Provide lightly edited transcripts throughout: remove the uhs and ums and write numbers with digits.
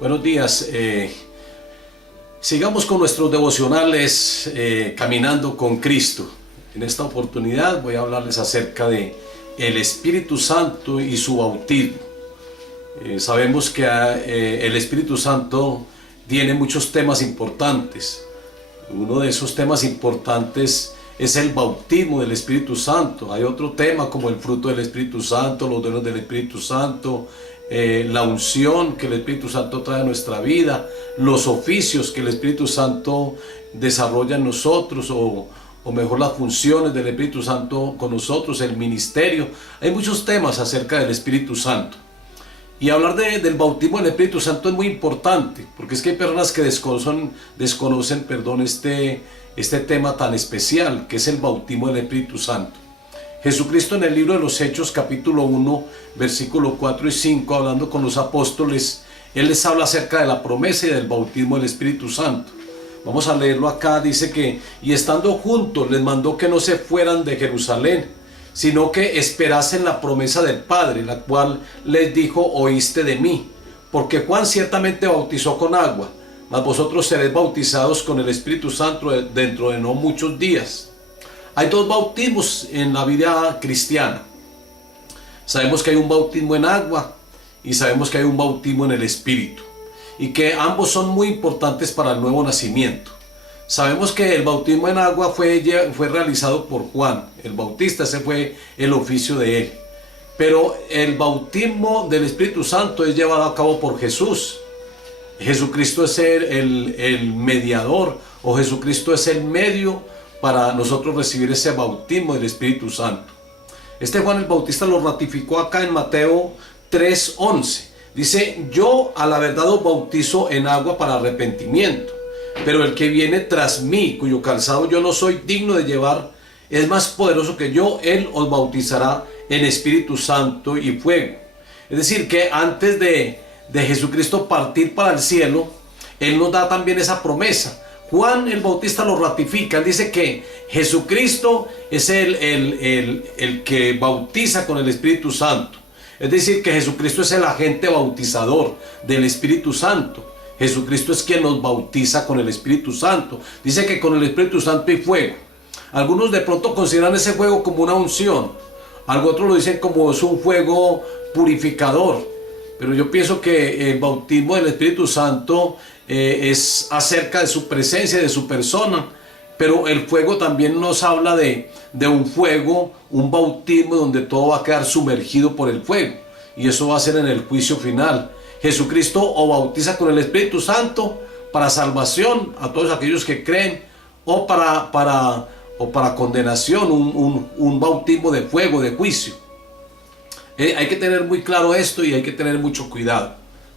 Buenos días. Sigamos con nuestros devocionales Caminando con Cristo. En esta oportunidad voy a hablarles acerca de el Espíritu Santo y su bautismo. Sabemos que el Espíritu Santo tiene muchos temas importantes. Uno de esos temas importantes es el bautismo del Espíritu Santo. Hay otro tema como el fruto del Espíritu Santo, los dones del Espíritu Santo, la unción que el Espíritu Santo trae a nuestra vida, los oficios que el Espíritu Santo desarrolla en nosotros, o mejor las funciones del Espíritu Santo con nosotros, el ministerio. Hay muchos temas acerca del Espíritu Santo. Y hablar del bautismo del Espíritu Santo es muy importante, porque es que hay personas que desconocen este tema tan especial, que es el bautismo del Espíritu Santo. Jesucristo en el libro de los Hechos, capítulo 1, versículo 4 y 5, hablando con los apóstoles, Él les habla acerca de la promesa y del bautismo del Espíritu Santo. Vamos a leerlo acá. Dice que, y estando juntos, les mandó que no se fueran de Jerusalén, sino que esperasen la promesa del Padre, la cual les dijo: oíste de mí. Porque Juan ciertamente bautizó con agua, mas vosotros seréis bautizados con el Espíritu Santo dentro de no muchos días. Hay dos bautismos en la vida cristiana. Sabemos que hay un bautismo en agua y sabemos que hay un bautismo en el Espíritu, y que ambos son muy importantes para el nuevo nacimiento. Sabemos que el bautismo en agua fue realizado por Juan el Bautista, ese fue el oficio de él. Pero el bautismo del Espíritu Santo es llevado a cabo por Jesús. Jesucristo es el mediador, o Jesucristo es el medio para nosotros recibir ese bautismo del Espíritu Santo. Juan el Bautista lo ratificó acá en Mateo 3:11. Dice: yo a la verdad os bautizo en agua para arrepentimiento, pero el que viene tras mí, cuyo calzado yo no soy digno de llevar, es más poderoso que yo. Él os bautizará en Espíritu Santo y fuego. Es decir, que antes de Jesucristo partir para el cielo, Él nos da también esa promesa. Juan el Bautista lo ratifica. Él dice que Jesucristo es el que bautiza con el Espíritu Santo. Es decir, que Jesucristo es el agente bautizador del Espíritu Santo. Jesucristo es quien nos bautiza con el Espíritu Santo. Dice que con el Espíritu Santo y fuego. Algunos de pronto consideran ese fuego como una unción. Otros lo dicen como es un fuego purificador. Pero yo pienso que el bautismo del Espíritu Santo es acerca de su presencia, de su persona. Pero el fuego también nos habla de un fuego, un bautismo donde todo va a quedar sumergido por el fuego. Y eso va a ser en el juicio final. Jesucristo o bautiza con el Espíritu Santo para salvación a todos aquellos que creen, o para condenación, un bautismo de fuego, de juicio. Hay que tener muy claro esto y hay que tener mucho cuidado,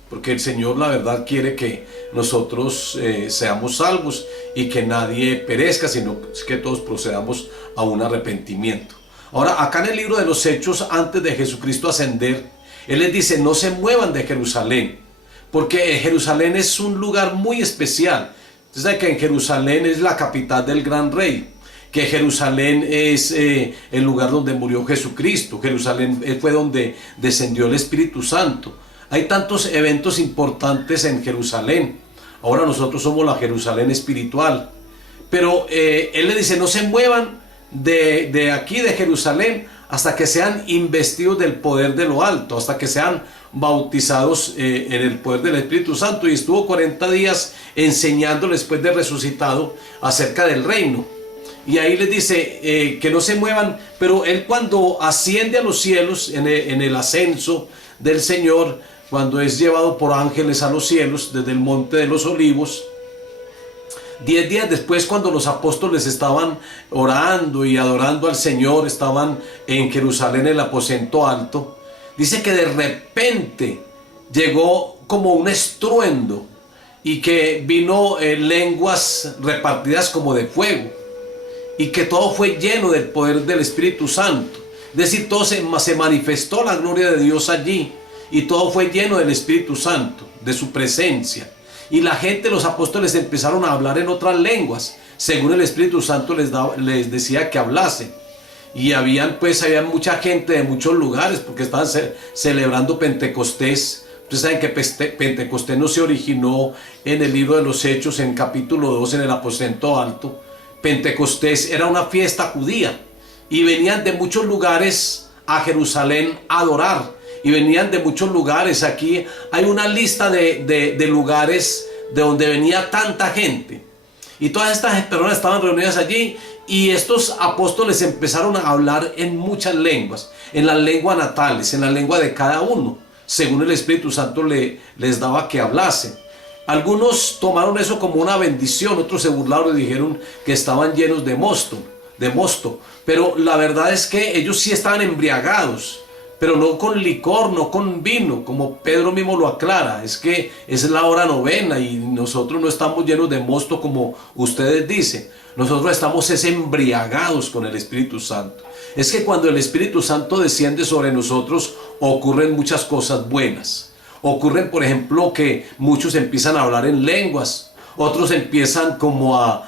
porque el Señor, la verdad, quiere que nosotros seamos salvos y que nadie perezca, sino que todos procedamos a un arrepentimiento. Ahora, acá en el libro de los Hechos, antes de Jesucristo ascender, Él les dice: no se muevan de Jerusalén, porque Jerusalén es un lugar muy especial. Ustedes saben que en Jerusalén es la capital del gran rey, que Jerusalén es el lugar donde murió Jesucristo. Jerusalén fue donde descendió el Espíritu Santo. Hay tantos eventos importantes en Jerusalén. Ahora nosotros somos la Jerusalén espiritual. Pero Él le dice: no se muevan de aquí, de Jerusalén, hasta que sean investidos del poder de lo alto, hasta que sean bautizados en el poder del Espíritu Santo. Y estuvo 40 días enseñando después de resucitado acerca del reino. Y ahí les dice que no se muevan. Pero Él, cuando asciende a los cielos, en el ascenso del Señor, cuando es llevado por ángeles a los cielos desde el monte de los olivos, 10 días después, cuando los apóstoles estaban orando y adorando al Señor, estaban en Jerusalén, en el aposento alto, dice que de repente llegó como un estruendo, y que vino lenguas repartidas como de fuego, y que todo fue lleno del poder del Espíritu Santo. Es decir, todo se manifestó la gloria de Dios allí, y todo fue lleno del Espíritu Santo, de su presencia. Y la gente, los apóstoles, empezaron a hablar en otras lenguas, según el Espíritu Santo les decía que hablasen. Y había mucha gente de muchos lugares, porque estaban celebrando Pentecostés, Ustedes saben que Pentecostés no se originó en el libro de los Hechos, en capítulo 2, en el aposento alto. Pentecostés era una fiesta judía y venían de muchos lugares a Jerusalén a adorar. Y venían de muchos lugares. Aquí hay una lista de lugares de donde venía tanta gente. Y todas estas personas estaban reunidas allí. Y estos apóstoles empezaron a hablar en muchas lenguas. En las lenguas natales, en la lengua de cada uno, según el Espíritu Santo les daba que hablasen. Algunos tomaron eso como una bendición. Otros se burlaron y dijeron que estaban llenos de mosto. Pero la verdad es que ellos sí estaban embriagados, pero no con licor, no con vino, como Pedro mismo lo aclara. Es que es la hora novena y nosotros no estamos llenos de mosto como ustedes dicen. Nosotros estamos embriagados con el Espíritu Santo. Es que cuando el Espíritu Santo desciende sobre nosotros, ocurren muchas cosas buenas. Ocurren, por ejemplo, que muchos empiezan a hablar en lenguas, otros empiezan como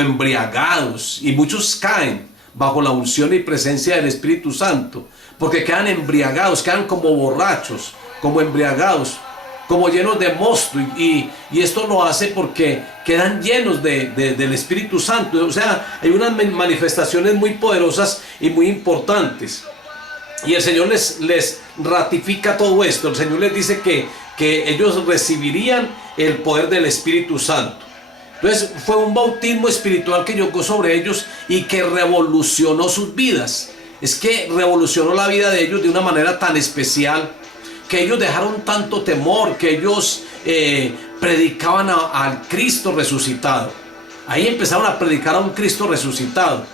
embriagados, y muchos caen bajo la unción y presencia del Espíritu Santo, porque quedan embriagados, quedan como borrachos, como embriagados, como llenos de mosto, y esto lo hace porque quedan llenos del Espíritu Santo. O sea, hay unas manifestaciones muy poderosas y muy importantes, y el Señor les ratifica todo esto. El Señor les dice que ellos recibirían el poder del Espíritu Santo. Entonces fue un bautismo espiritual que llegó sobre ellos y que revolucionó sus vidas. Es que revolucionó la vida de ellos de una manera tan especial, que ellos dejaron tanto temor, que ellos predicaban al Cristo resucitado. Ahí empezaron a predicar a un Cristo resucitado.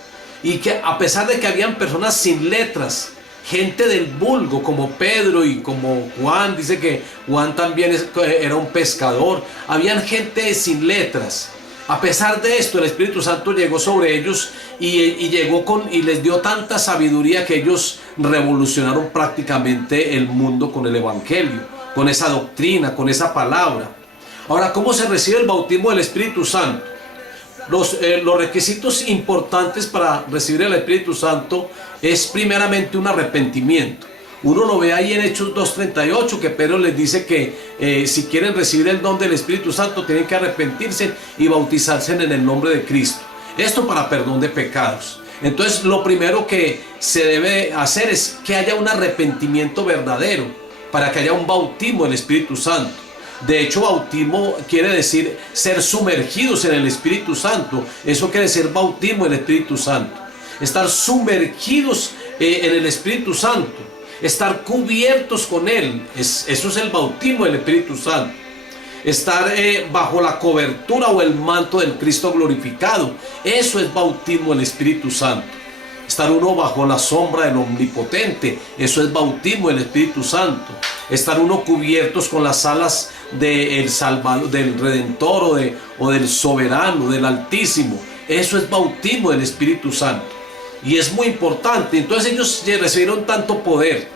Y que a pesar de que habían personas sin letras, gente del vulgo como Pedro y como Juan, dice que Juan también era un pescador, habían gente sin letras. A pesar de esto, el Espíritu Santo llegó sobre ellos y les dio tanta sabiduría que ellos revolucionaron prácticamente el mundo con el Evangelio, con esa doctrina, con esa palabra. Ahora, ¿cómo se recibe el bautismo del Espíritu Santo? Los requisitos importantes para recibir el Espíritu Santo es primeramente un arrepentimiento. Uno lo ve ahí en Hechos 2:38, que Pedro les dice que si quieren recibir el don del Espíritu Santo tienen que arrepentirse y bautizarse en el nombre de Cristo. Esto para perdón de pecados. Entonces lo primero que se debe hacer es que haya un arrepentimiento verdadero para que haya un bautismo del Espíritu Santo. De hecho, bautismo quiere decir ser sumergidos en el Espíritu Santo. Eso quiere decir bautismo en el Espíritu Santo. Estar sumergidos en el Espíritu Santo. Estar cubiertos con Él. Eso es el bautismo del Espíritu Santo. Estar bajo la cobertura o el manto del Cristo glorificado. Eso es bautismo del Espíritu Santo. Estar uno bajo la sombra del Omnipotente. Eso es bautismo del Espíritu Santo. Estar uno cubiertos con las alas del Salvador, del Redentor o del Soberano, del Altísimo. Eso es bautismo del Espíritu Santo. Y es muy importante. Entonces ellos recibieron tanto poder.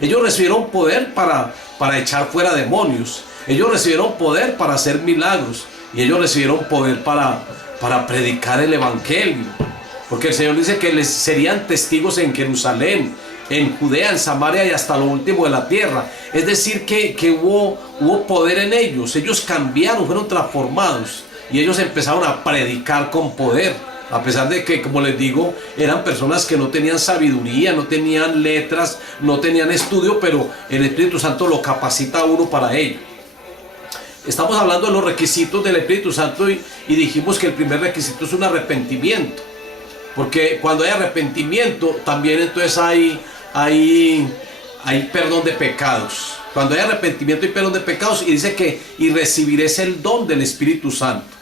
Ellos recibieron poder para echar fuera demonios. Ellos recibieron poder para hacer milagros. Y ellos recibieron poder para predicar el Evangelio. Porque el Señor dice que les serían testigos en Jerusalén, en Judea, en Samaria y hasta lo último de la tierra. Es decir que hubo poder en ellos. Ellos cambiaron, fueron transformados. Y ellos empezaron a predicar con poder. A pesar de que, como les digo, eran personas que no tenían sabiduría, no tenían letras, no tenían estudio, pero el Espíritu Santo lo capacita a uno para ello. Estamos hablando de los requisitos del Espíritu Santo y dijimos que el primer requisito es un arrepentimiento. Porque cuando hay arrepentimiento, también entonces hay perdón de pecados. Cuando hay arrepentimiento y perdón de pecados, y dice que y recibiréis el don del Espíritu Santo.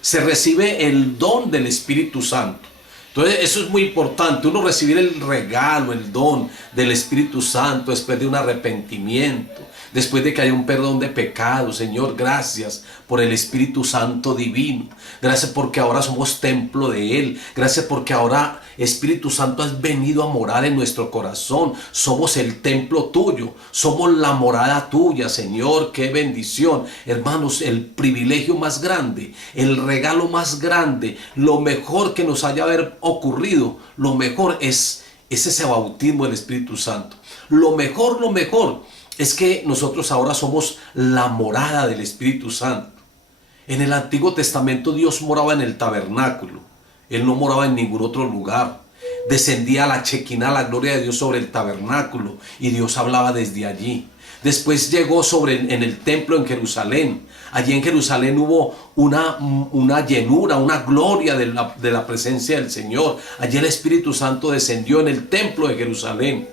Se recibe el don del Espíritu Santo. Entonces eso es muy importante, uno recibir el regalo, el don del Espíritu Santo después de un arrepentimiento, después de que haya un perdón de pecados. Señor, gracias por el Espíritu Santo divino. Gracias porque ahora somos templo de Él. Gracias porque ahora, Espíritu Santo, has venido a morar en nuestro corazón. Somos el templo tuyo. Somos la morada tuya, Señor. Qué bendición. Hermanos, el privilegio más grande, el regalo más grande, lo mejor que nos haya haber ocurrido, lo mejor es ese bautismo del Espíritu Santo. Lo mejor es que nosotros ahora somos la morada del Espíritu Santo. En el Antiguo Testamento Dios moraba en el tabernáculo. Él no moraba en ningún otro lugar. Descendía la Chequina, la gloria de Dios, sobre el tabernáculo, y Dios hablaba desde allí. Después llegó en el templo en Jerusalén. Allí en Jerusalén hubo una llenura, una gloria de la presencia del Señor. Allí el Espíritu Santo descendió en el templo de Jerusalén.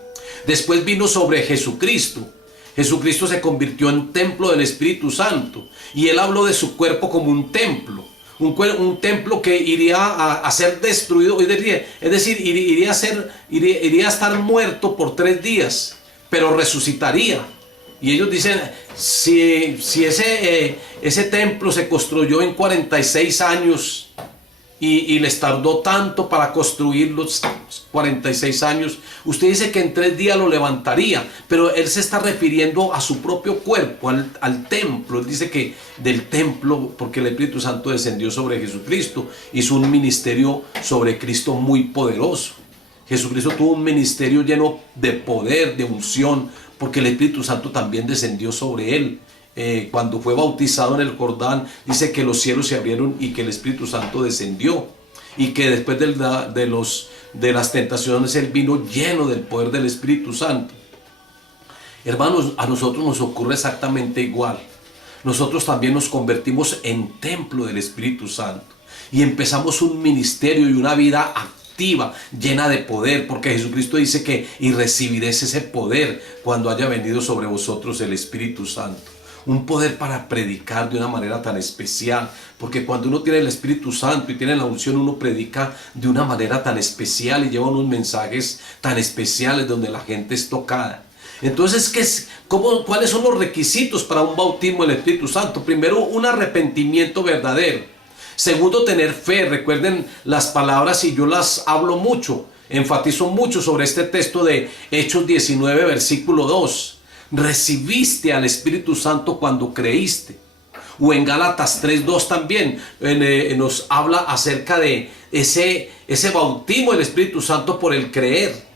Después vino sobre Jesucristo. Jesucristo se convirtió en templo del Espíritu Santo, y Él habló de su cuerpo como un templo. Un templo que iría a ser destruido, es decir, iría a estar muerto por 3 días, pero resucitaría. Y ellos dicen, si ese templo se construyó en 46 años y les tardó tanto para construir los 46 años, usted dice que en 3 días lo levantaría, pero él se está refiriendo a su propio cuerpo, al templo. Él dice que del templo, porque el Espíritu Santo descendió sobre Jesucristo, hizo un ministerio sobre Cristo muy poderoso. Jesucristo tuvo un ministerio lleno de poder, de unción, porque el Espíritu Santo también descendió sobre él. Cuando fue bautizado en el Jordán, dice que los cielos se abrieron y que el Espíritu Santo descendió, y que después de las tentaciones él vino lleno del poder del Espíritu Santo. Hermanos, a nosotros nos ocurre exactamente igual. Nosotros también nos convertimos en templo del Espíritu Santo y empezamos un ministerio y una vida activa, llena de poder, porque Jesucristo dice que y recibiréis ese poder cuando haya venido sobre vosotros el Espíritu Santo. Un poder para predicar de una manera tan especial, porque cuando uno tiene el Espíritu Santo y tiene la unción, uno predica de una manera tan especial y lleva unos mensajes tan especiales donde la gente es tocada. Entonces, ¿cuáles son los requisitos para un bautismo del Espíritu Santo? Primero, un arrepentimiento verdadero. Segundo, tener fe. Recuerden las palabras, y yo las hablo mucho, enfatizo mucho sobre este texto de Hechos 19, versículo 2. Recibiste al Espíritu Santo cuando creíste. O en Gálatas 3:2 también nos habla acerca de ese bautismo del Espíritu Santo por el creer.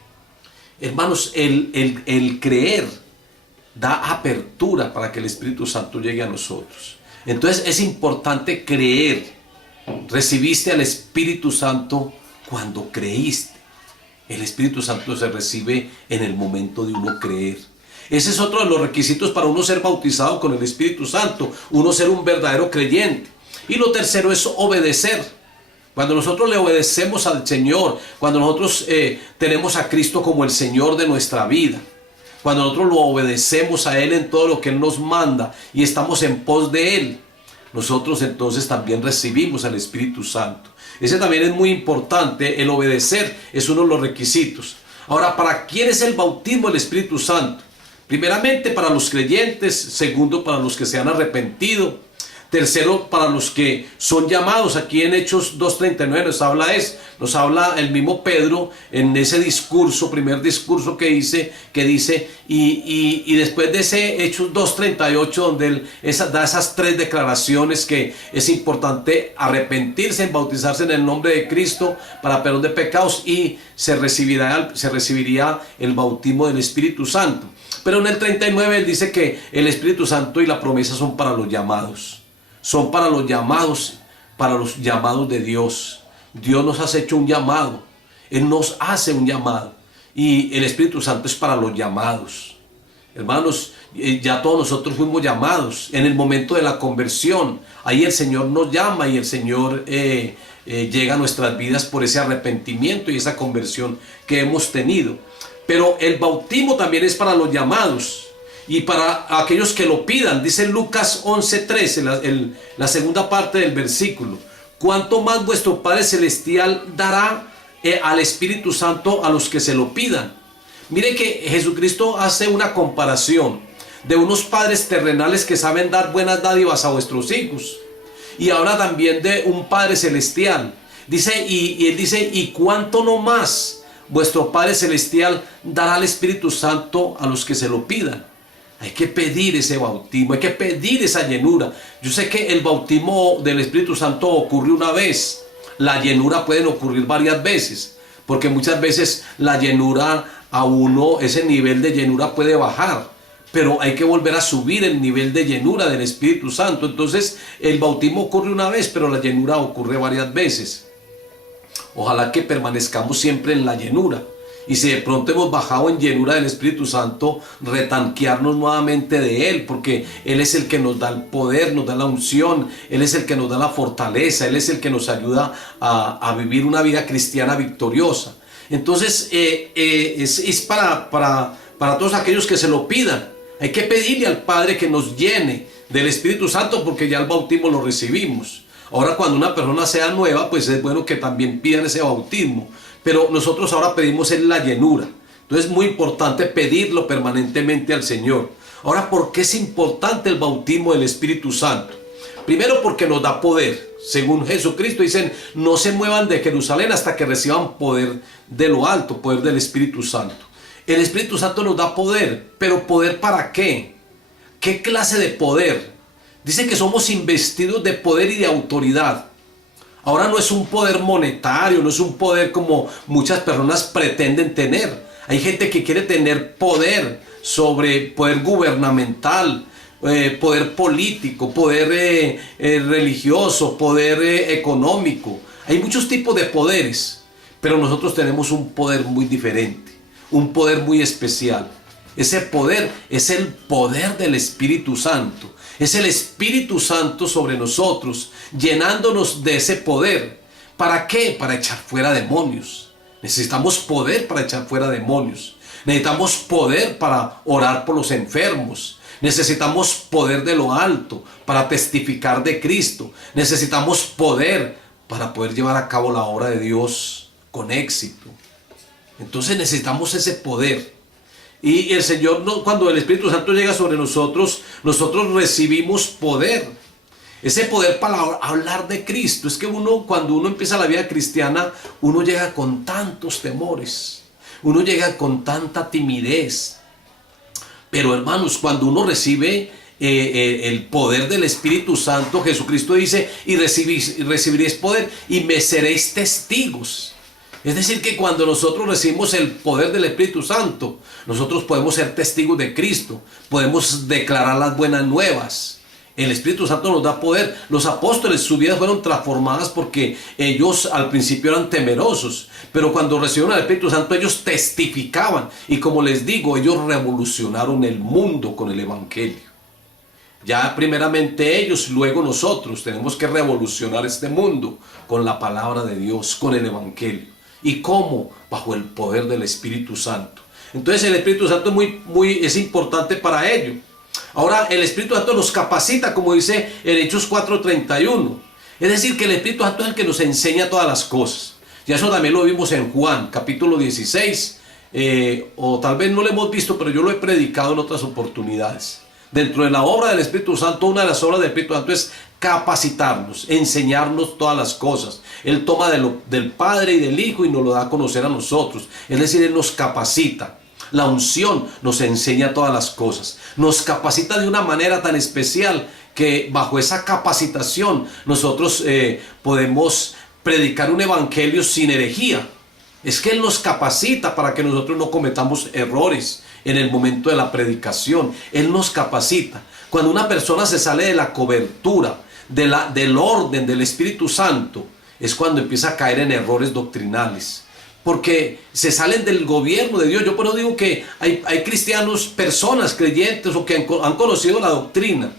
Hermanos, el creer da apertura para que el Espíritu Santo llegue a nosotros. Entonces es importante creer. Recibiste al Espíritu Santo cuando creíste. El Espíritu Santo se recibe en el momento de uno creer. Ese es otro de los requisitos para uno ser bautizado con el Espíritu Santo, uno ser un verdadero creyente. Y lo tercero es obedecer. Cuando nosotros le obedecemos al Señor, cuando nosotros tenemos a Cristo como el Señor de nuestra vida, cuando nosotros lo obedecemos a Él en todo lo que Él nos manda y estamos en pos de Él, nosotros entonces también recibimos al Espíritu Santo. Ese también es muy importante, el obedecer es uno de los requisitos. Ahora, ¿para quién es el bautismo del Espíritu Santo? Primeramente para los creyentes, segundo para los que se han arrepentido, tercero para los que son llamados. Aquí en Hechos 2:39 nos habla el mismo Pedro en ese discurso, primer discurso que dice, y después de ese Hechos 2:38, donde él da esas 3 declaraciones que es importante arrepentirse, bautizarse en el nombre de Cristo para perdón de pecados, y se recibiría el bautismo del Espíritu Santo. Pero en el 39 él dice que el Espíritu Santo y la promesa son para los llamados. Son para los llamados de Dios. Dios nos ha hecho un llamado. Él nos hace un llamado. Y el Espíritu Santo es para los llamados. Hermanos, ya todos nosotros fuimos llamados en el momento de la conversión. Ahí el Señor nos llama y el Señor llega a nuestras vidas por ese arrepentimiento y esa conversión que hemos tenido. Pero el bautismo también es para los llamados y para aquellos que lo pidan. Dice Lucas 11:13, la segunda parte del versículo: ¿cuánto más vuestro Padre Celestial dará al Espíritu Santo a los que se lo pidan? Mire que Jesucristo hace una comparación de unos padres terrenales que saben dar buenas dádivas a vuestros hijos, y ahora también de un Padre Celestial. Dice, y él dice, ¿y cuánto no más vuestro Padre Celestial dará al Espíritu Santo a los que se lo pidan? Hay que pedir ese bautismo, hay que pedir esa llenura. Yo sé que el bautismo del Espíritu Santo ocurre una vez. La llenura puede ocurrir varias veces, porque muchas veces la llenura a uno, ese nivel de llenura puede bajar. pero hay que volver a subir el nivel de llenura del Espíritu Santo. Entonces el bautismo ocurre una vez, pero la llenura ocurre varias veces. Ojalá que permanezcamos siempre en la llenura. Y si de pronto hemos bajado en llenura del Espíritu Santo, retanquearnos nuevamente de Él, porque Él es el que nos da el poder, nos da la unción, Él es el que nos da la fortaleza, Él es el que nos ayuda a vivir una vida cristiana victoriosa. Entonces es para todos aquellos que se lo pidan. Hay que pedirle al Padre que nos llene del Espíritu Santo, porque ya el bautismo lo recibimos. Ahora, cuando una persona sea nueva, pues es bueno que también pidan ese bautismo. Pero nosotros ahora pedimos en la llenura. Entonces es muy importante pedirlo permanentemente al Señor. Ahora, ¿por qué es importante el bautismo del Espíritu Santo? Primero, porque nos da poder. Según Jesucristo dicen, no se muevan de Jerusalén hasta que reciban poder de lo alto, poder del Espíritu Santo. El Espíritu Santo nos da poder, pero ¿poder para qué? ¿Qué clase de poder? Dice que somos investidos de poder y de autoridad. Ahora no es un poder monetario, no es un poder como muchas personas pretenden tener. Hay gente que quiere tener poder sobre poder gubernamental, poder político, poder religioso, poder económico. Hay muchos tipos de poderes, pero nosotros tenemos un poder muy diferente, un poder muy especial. Ese poder es el poder del Espíritu Santo. Es el Espíritu Santo sobre nosotros, llenándonos de ese poder. ¿Para qué? Para echar fuera demonios. Necesitamos poder para echar fuera demonios. Necesitamos poder para orar por los enfermos. Necesitamos poder de lo alto para testificar de Cristo. Necesitamos poder para poder llevar a cabo la obra de Dios con éxito. Entonces necesitamos ese poder. Y el Señor, cuando el Espíritu Santo llega sobre nosotros, nosotros recibimos poder. Ese poder para hablar de Cristo. Es que cuando uno empieza la vida cristiana, uno llega con tantos temores. Uno llega con tanta timidez. Pero hermanos, cuando uno recibe el poder del Espíritu Santo, Jesucristo dice, y recibiréis poder y me seréis testigos. Es decir, que cuando nosotros recibimos el poder del Espíritu Santo, nosotros podemos ser testigos de Cristo, podemos declarar las buenas nuevas. El Espíritu Santo nos da poder. Los apóstoles, sus vidas fueron transformadas porque ellos al principio eran temerosos, pero cuando recibieron al Espíritu Santo ellos testificaban. Y como les digo, ellos revolucionaron el mundo con el Evangelio. Ya primeramente ellos, luego nosotros tenemos que revolucionar este mundo con la palabra de Dios, con el Evangelio. ¿Y cómo? Bajo el poder del Espíritu Santo. Entonces el Espíritu Santo es importante para ello. Ahora el Espíritu Santo nos capacita, como dice en Hechos 4:31. Es decir, que el Espíritu Santo es el que nos enseña todas las cosas. Y eso también lo vimos en Juan, capítulo 16. O tal vez no lo hemos visto, pero yo lo he predicado en otras oportunidades. Dentro de la obra del Espíritu Santo, una de las obras del Espíritu Santo es capacitarnos, enseñarnos todas las cosas. Él toma del Padre y del Hijo y nos lo da a conocer a nosotros. Es decir, Él nos capacita. La unción nos enseña todas las cosas. Nos capacita de una manera tan especial que bajo esa capacitación nosotros podemos predicar un evangelio sin herejía. Es que Él nos capacita para que nosotros no cometamos errores en el momento de la predicación. Él nos capacita. Cuando una persona se sale de la cobertura, del orden del Espíritu Santo, es cuando empieza a caer en errores doctrinales. Porque se salen del gobierno de Dios. Yo por eso digo que hay cristianos, personas creyentes o que han conocido la doctrina,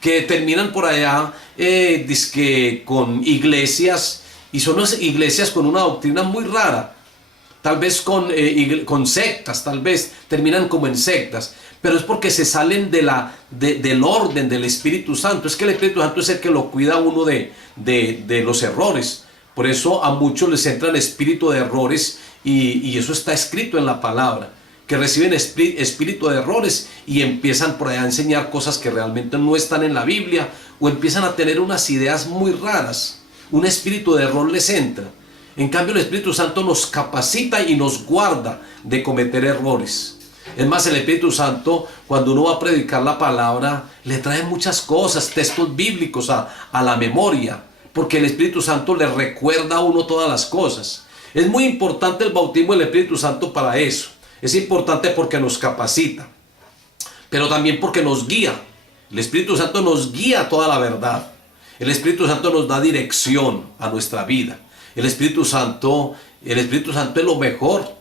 que terminan por allá dizque con iglesias, y son unas iglesias con una doctrina muy rara. Tal vez con sectas, tal vez terminan como en sectas, pero es porque se salen del orden del Espíritu Santo. Es que el Espíritu Santo es el que lo cuida a uno de los errores. Por eso a muchos les entra el espíritu de errores y eso está escrito en la palabra, que reciben espíritu de errores y empiezan por allá a enseñar cosas que realmente no están en la Biblia, o empiezan a tener unas ideas muy raras. Un espíritu de error les entra. En cambio, el Espíritu Santo nos capacita y nos guarda de cometer errores. Es más, el Espíritu Santo, cuando uno va a predicar la palabra, le trae muchas cosas, textos bíblicos a la memoria, porque el Espíritu Santo le recuerda a uno todas las cosas. Es muy importante el bautismo del Espíritu Santo para eso. Es importante porque nos capacita. pero también porque nos guía. El Espíritu Santo nos guía a toda la verdad. El Espíritu Santo nos da dirección a nuestra vida. El Espíritu Santo es lo mejor.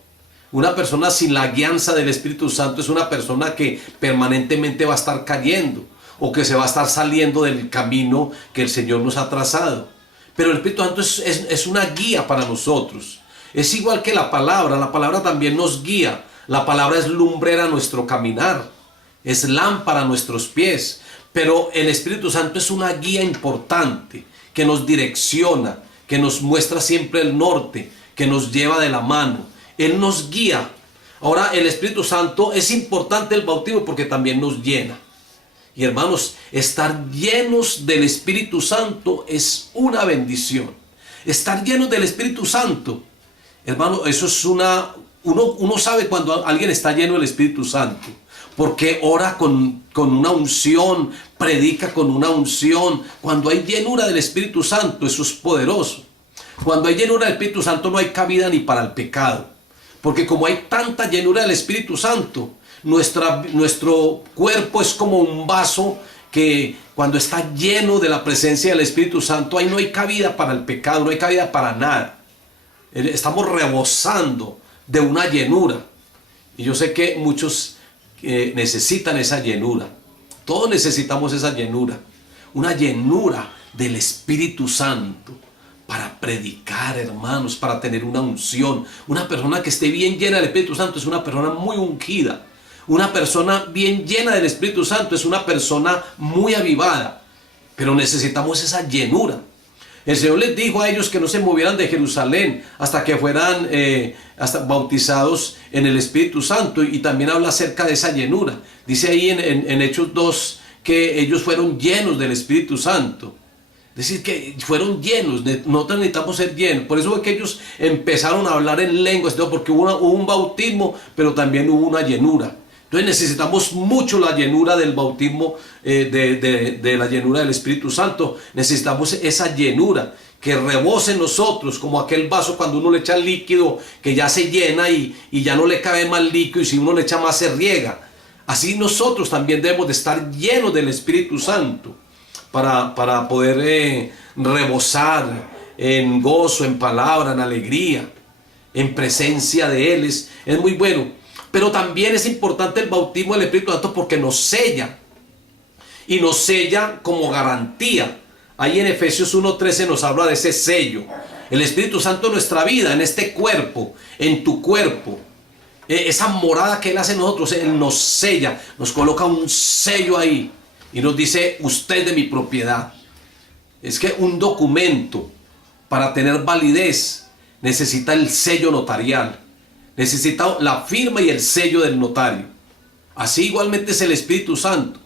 Una persona sin la guianza del Espíritu Santo es una persona que permanentemente va a estar cayendo o que se va a estar saliendo del camino que el Señor nos ha trazado. Pero el Espíritu Santo es una guía para nosotros. Es igual que la palabra también nos guía. La palabra es lumbrera a nuestro caminar, es lámpara a nuestros pies. Pero el Espíritu Santo es una guía importante que nos direcciona, que nos muestra siempre el norte, que nos lleva de la mano. Él nos guía. Ahora, el Espíritu Santo, es importante el bautismo porque también nos llena. Y hermanos, estar llenos del Espíritu Santo es una bendición. Estar llenos del Espíritu Santo, hermano, eso es uno sabe cuando alguien está lleno del Espíritu Santo, porque ora con una unción, predica con una unción. Cuando hay llenura del Espíritu Santo, eso es poderoso. Cuando hay llenura del Espíritu Santo no hay cabida ni para el pecado, porque como hay tanta llenura del Espíritu Santo, nuestro cuerpo es como un vaso que cuando está lleno de la presencia del Espíritu Santo, ahí no hay cabida para el pecado, no hay cabida para nada. Estamos rebosando de una llenura. Y yo sé que muchos necesitan esa llenura. Todos necesitamos esa llenura. Una llenura del Espíritu Santo para predicar, hermanos, para tener una unción. Una persona que esté bien llena del Espíritu Santo es una persona muy ungida. Una persona bien llena del Espíritu Santo es una persona muy avivada. Pero necesitamos esa llenura. El Señor les dijo a ellos que no se movieran de Jerusalén hasta que fueran bautizados en el Espíritu Santo. Y también habla acerca de esa llenura. Dice ahí en Hechos 2 que ellos fueron llenos del Espíritu Santo. Es decir, que fueron llenos. Nosotros necesitamos ser llenos. Por eso fue que ellos empezaron a hablar en lenguas, porque hubo un bautismo, pero también hubo una llenura. Entonces necesitamos mucho la llenura del bautismo, de la llenura del Espíritu Santo. Necesitamos esa llenura que rebose en nosotros, como aquel vaso cuando uno le echa líquido que ya se llena y ya no le cabe más líquido, y si uno le echa más se riega. Así nosotros también debemos de estar llenos del Espíritu Santo para poder rebosar en gozo, en palabra, en alegría, en presencia de Él. Es muy bueno. Pero también es importante el bautismo del Espíritu Santo porque nos sella. Y nos sella como garantía. Ahí en Efesios 1:13 nos habla de ese sello. El Espíritu Santo en nuestra vida, en este cuerpo, en tu cuerpo. Esa morada que Él hace en nosotros, Él nos sella, nos coloca un sello ahí. Y nos dice, usted es de mi propiedad. Es que un documento, para tener validez, necesita el sello notarial. Necesita la firma y el sello del notario. Así igualmente es el Espíritu Santo.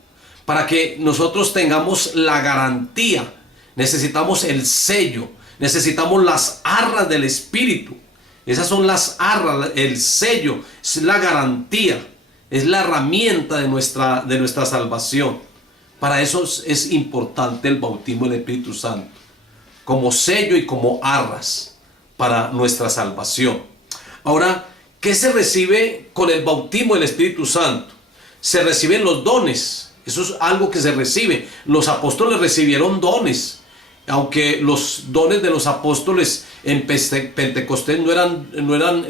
Para que nosotros tengamos la garantía, necesitamos el sello, necesitamos las arras del Espíritu. Esas son las arras, el sello, es la garantía, es la herramienta de nuestra salvación. Para eso es importante el bautismo del Espíritu Santo, como sello y como arras para nuestra salvación. Ahora, ¿qué se recibe con el bautismo del Espíritu Santo? Se reciben los dones. Eso es algo que se recibe. Los apóstoles recibieron dones. Aunque los dones de los apóstoles en Pentecostés no eran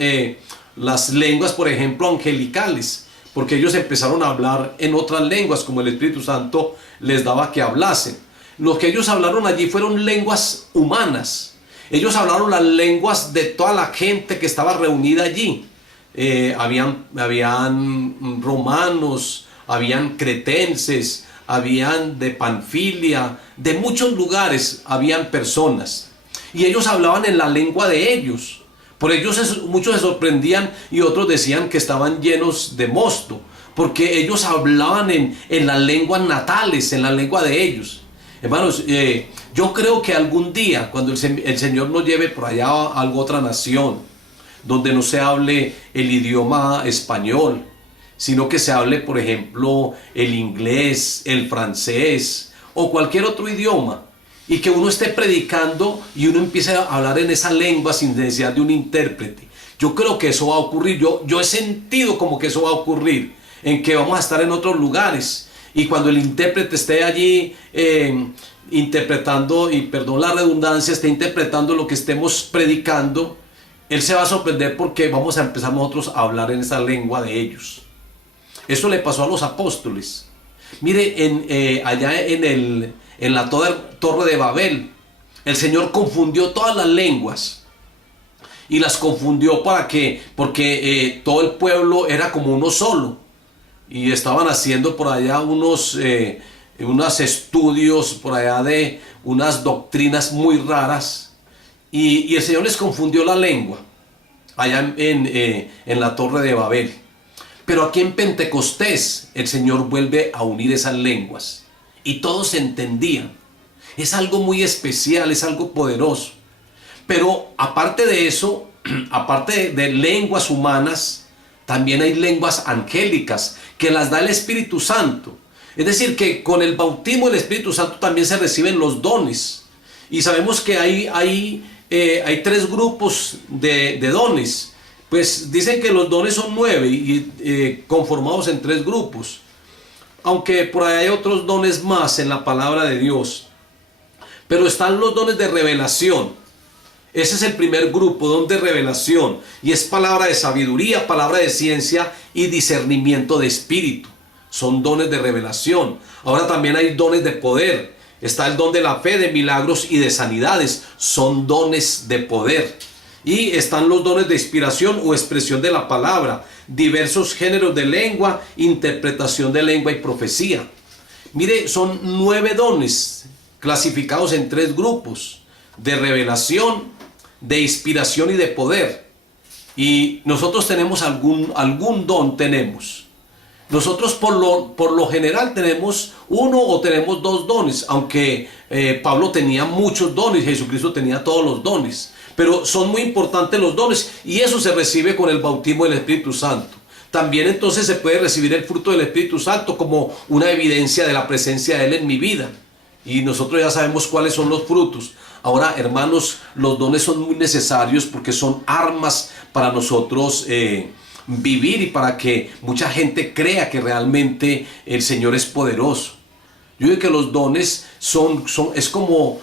las lenguas, por ejemplo, angelicales. Porque ellos empezaron a hablar en otras lenguas, como el Espíritu Santo les daba que hablasen. Lo que ellos hablaron allí fueron lenguas humanas. Ellos hablaron las lenguas de toda la gente que estaba reunida allí. Habían romanos, habían cretenses, habían de Panfilia, de muchos lugares habían personas. Y ellos hablaban en la lengua de ellos. Por ellos muchos se sorprendían y otros decían que estaban llenos de mosto, porque ellos hablaban en las lenguas natales, en la lengua de ellos. Hermanos, yo creo que algún día, cuando el Señor nos lleve por allá a otra nación, donde no se hable el idioma español, sino que se hable, por ejemplo, el inglés, el francés o cualquier otro idioma, y que uno esté predicando y uno empiece a hablar en esa lengua sin necesidad de un intérprete. Yo creo que eso va a ocurrir. Yo he sentido como que eso va a ocurrir. en que vamos a estar en otros lugares. Y cuando el intérprete esté allí interpretando, y perdón la redundancia, esté interpretando lo que estemos predicando, él se va a sorprender porque vamos a empezar nosotros a hablar en esa lengua de ellos. Eso le pasó a los apóstoles. Mire, allá en la torre de Babel, el Señor confundió todas las lenguas. Y las confundió porque todo el pueblo era como uno solo. Y estaban haciendo por allá unos estudios por allá de unas doctrinas muy raras. Y el Señor les confundió la lengua allá en la torre de Babel. Pero aquí en Pentecostés el Señor vuelve a unir esas lenguas y todos se entendían. Es algo muy especial, es algo poderoso. Pero aparte de eso, aparte de lenguas humanas, también hay lenguas angélicas que las da el Espíritu Santo. Es decir, que con el bautismo del Espíritu Santo también se reciben los dones. Y sabemos que hay 3 grupos de dones. Pues dicen que los dones son 9 y conformados en 3 grupos. Aunque por ahí hay otros dones más en la palabra de Dios. Pero están los dones de revelación. Ese es el primer grupo, don de revelación. Y es palabra de sabiduría, palabra de ciencia y discernimiento de espíritu. Son dones de revelación. Ahora también hay dones de poder. Está el don de la fe, de milagros y de sanidades. Son dones de poder. Y están los dones de inspiración o expresión de la palabra. Diversos géneros de lengua, interpretación de lengua y profecía. Mire, son 9 dones clasificados en 3 grupos. De revelación, de inspiración y de poder. Y nosotros tenemos algún don tenemos. Nosotros por lo general tenemos 1 o tenemos 2 dones, aunque Pablo tenía muchos dones, Jesucristo tenía todos los dones, pero son muy importantes los dones y eso se recibe con el bautismo del Espíritu Santo. También entonces se puede recibir el fruto del Espíritu Santo como una evidencia de la presencia de Él en mi vida. Y nosotros ya sabemos cuáles son los frutos. Ahora, hermanos, los dones son muy necesarios porque son armas para nosotros vivir y para que mucha gente crea que realmente el Señor es poderoso. Yo digo que los dones es como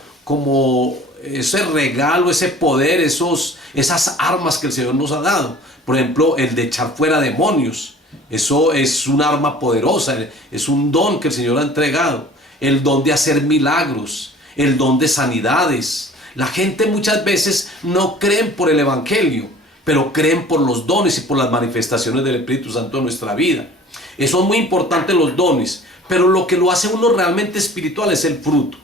ese regalo, ese poder, esas armas que el Señor nos ha dado. Por ejemplo, el de echar fuera demonios. Eso es un arma poderosa, es un don que el Señor ha entregado. El don de hacer milagros, el don de sanidades. La gente muchas veces no creen por el Evangelio, pero creen por los dones y por las manifestaciones del Espíritu Santo en nuestra vida. Son muy importantes los dones, pero lo que lo hace uno realmente espiritual es el fruto,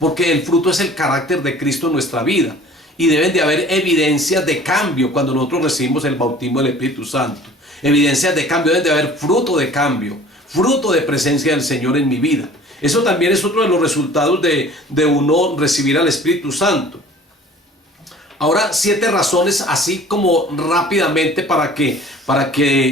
porque el fruto es el carácter de Cristo en nuestra vida y deben de haber evidencias de cambio cuando nosotros recibimos el bautismo del Espíritu Santo. Evidencias de cambio, deben de haber fruto de cambio, fruto de presencia del Señor en mi vida. Eso también es otro de los resultados de uno recibir al Espíritu Santo. Ahora 7 razones así como rápidamente para que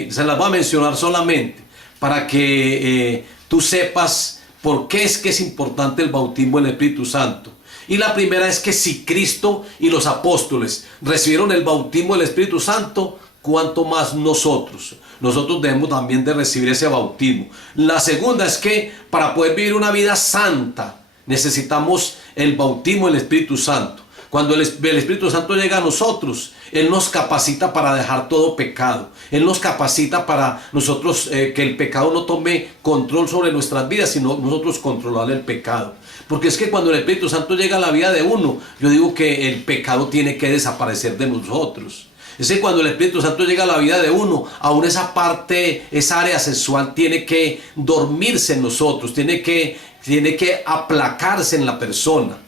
se las voy a mencionar solamente, para que tú sepas por qué es que es importante el bautismo del Espíritu Santo. Y la primera es que si Cristo y los apóstoles recibieron el bautismo del Espíritu Santo, cuánto más nosotros debemos también de recibir ese bautismo. La segunda es que para poder vivir una vida santa necesitamos el bautismo del Espíritu Santo. Cuando el Espíritu Santo llega a nosotros, Él nos capacita para dejar todo pecado. Él nos capacita para nosotros que el pecado no tome control sobre nuestras vidas, sino nosotros controlar el pecado. Porque es que cuando el Espíritu Santo llega a la vida de uno, yo digo que el pecado tiene que desaparecer de nosotros. Es que cuando el Espíritu Santo llega a la vida de uno, aún esa parte, esa área sexual tiene que dormirse en nosotros, tiene que aplacarse en la persona.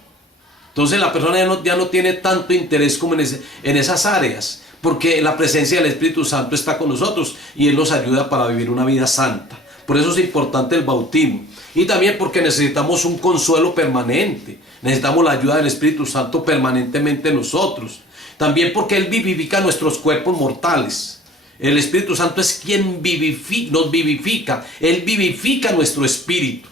Entonces la persona ya no tiene tanto interés como en esas áreas, porque la presencia del Espíritu Santo está con nosotros y Él nos ayuda para vivir una vida santa. Por eso es importante el bautismo. Y también porque necesitamos un consuelo permanente. Necesitamos la ayuda del Espíritu Santo permanentemente en nosotros. También porque Él vivifica nuestros cuerpos mortales. El Espíritu Santo es quien nos vivifica. Él vivifica nuestro espíritu.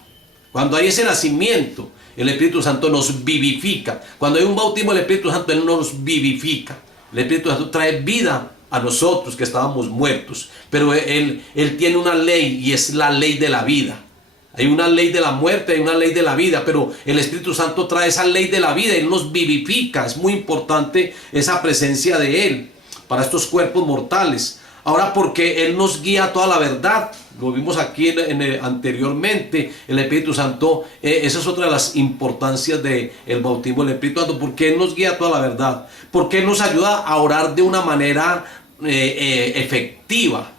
Cuando hay ese nacimiento, el Espíritu Santo nos vivifica. Cuando hay un bautismo del Espíritu Santo, Él nos vivifica. El Espíritu Santo trae vida a nosotros que estábamos muertos. Pero Él tiene una ley y es la ley de la vida. Hay una ley de la muerte, hay una ley de la vida, pero el Espíritu Santo trae esa ley de la vida. Él nos vivifica. Es muy importante esa presencia de Él para estos cuerpos mortales. Ahora, porque Él nos guía a toda la verdad, lo vimos aquí anteriormente, el Espíritu Santo, esa es otra de las importancias del bautismo del Espíritu Santo, porque Él nos guía a toda la verdad, porque Él nos ayuda a orar de una manera efectiva.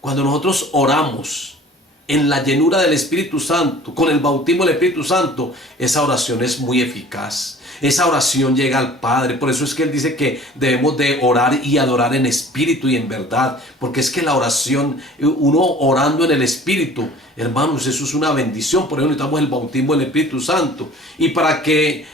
Cuando nosotros oramos en la llenura del Espíritu Santo, con el bautismo del Espíritu Santo, esa oración es muy eficaz. Esa oración llega al Padre. Por eso es que Él dice que debemos de orar y adorar en espíritu y en verdad. Porque es que la oración, uno orando en el Espíritu, hermanos, eso es una bendición. Por eso necesitamos el bautismo del Espíritu Santo. Y para que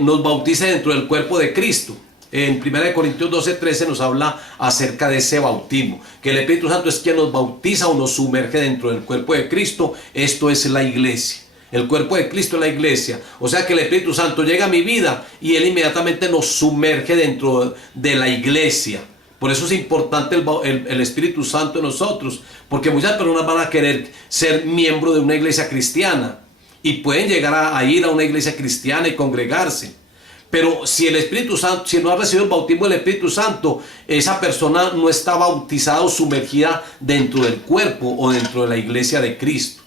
nos bautice dentro del cuerpo de Cristo. En 1 Corintios 12:13 nos habla acerca de ese bautismo, que el Espíritu Santo es quien nos bautiza o nos sumerge dentro del cuerpo de Cristo. Esto es la iglesia. El cuerpo de Cristo es la iglesia. O sea que el Espíritu Santo llega a mi vida y Él inmediatamente nos sumerge dentro de la iglesia. Por eso es importante el Espíritu Santo en nosotros, porque muchas personas van a querer ser miembro de una iglesia cristiana y pueden llegar a ir a una iglesia cristiana y congregarse. Pero si el Espíritu Santo, si no ha recibido el bautismo del Espíritu Santo, esa persona no está bautizada o sumergida dentro del cuerpo o dentro de la iglesia de Cristo.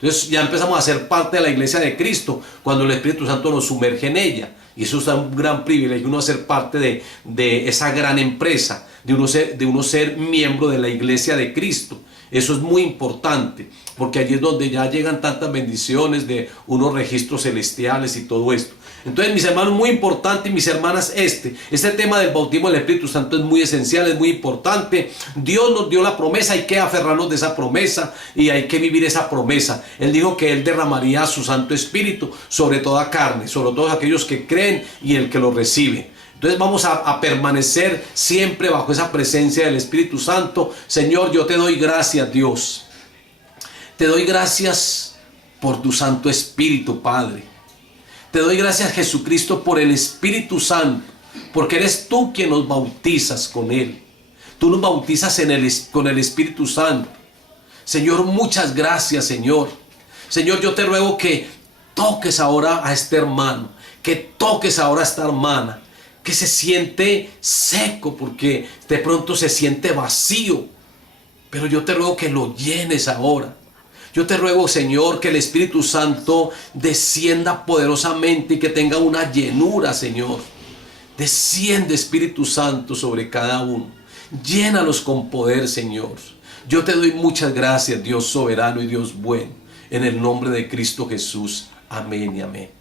Entonces ya empezamos a ser parte de la iglesia de Cristo cuando el Espíritu Santo nos sumerge en ella. Y eso es un gran privilegio, uno ser parte de esa gran empresa, de uno ser miembro de la iglesia de Cristo. Eso es muy importante, porque allí es donde ya llegan tantas bendiciones de unos registros celestiales y todo esto. Entonces, mis hermanos, muy importante, y mis hermanas, este tema del bautismo del Espíritu Santo es muy esencial, es muy importante. Dios nos dio la promesa, hay que aferrarnos de esa promesa y hay que vivir esa promesa. Él dijo que Él derramaría su Santo Espíritu sobre toda carne, sobre todos aquellos que creen y el que lo recibe. Entonces vamos a permanecer siempre bajo esa presencia del Espíritu Santo. Señor, yo te doy gracias, Dios. Te doy gracias por tu Santo Espíritu, Padre. Te doy gracias, Jesucristo, por el Espíritu Santo, porque eres tú quien nos bautizas con Él. Tú nos bautizas con el Espíritu Santo. Señor, muchas gracias, Señor. Señor, yo te ruego que toques ahora a este hermano, que toques ahora a esta hermana, que se siente seco porque de pronto se siente vacío. Pero yo te ruego que lo llenes ahora. Yo te ruego, Señor, que el Espíritu Santo descienda poderosamente y que tenga una llenura, Señor. Desciende, Espíritu Santo, sobre cada uno. Llénalos con poder, Señor. Yo te doy muchas gracias, Dios soberano y Dios bueno. En el nombre de Cristo Jesús. Amén y amén.